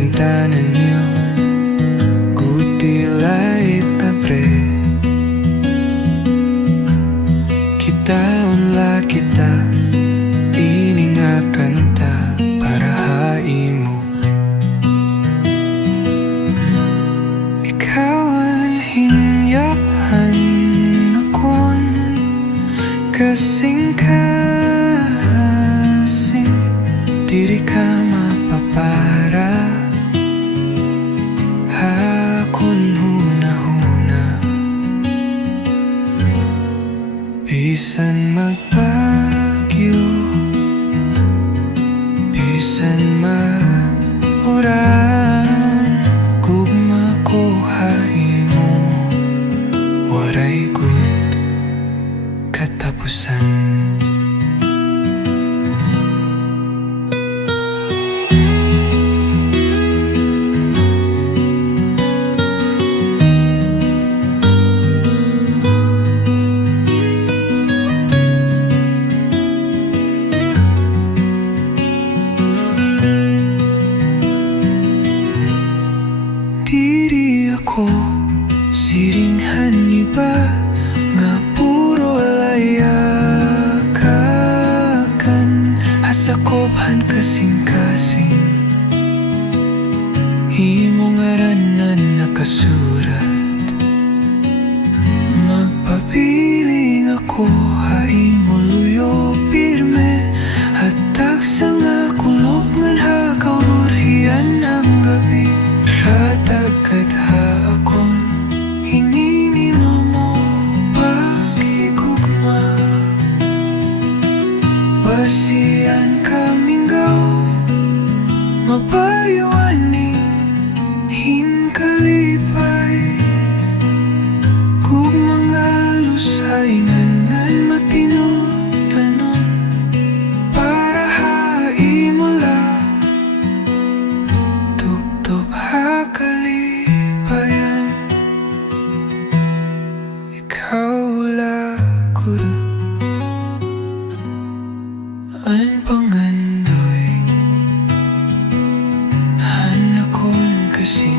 bintana niyo, kutilait abre. Kitaon kita, ini nga kanta para haimo. Ikaw ang hinyapan, akon kasing-kasing. Diri ka mapapara, akon huna-huna. Bisan magbagyo, bisan mauran, gugma ko haimo. Waray good katapusan. Diri ako siringhan iba nga puro layakakan, hasakophan kasing-kasing. Imong aranan nakasurat, magpapiling ako haimo luyo pirme. Hatag sa nga kulop ngan hakaururian ang gabi. Ratag kadha akon hininima mo pagigugma. Basian kaminggaw, mapaliwaning hinkalipay. Gugma nga lus-ay ngan matinud-anon, para haimo la tuptop hakalipayan. Ikaw lagod ang pangandoy, hanakon kasi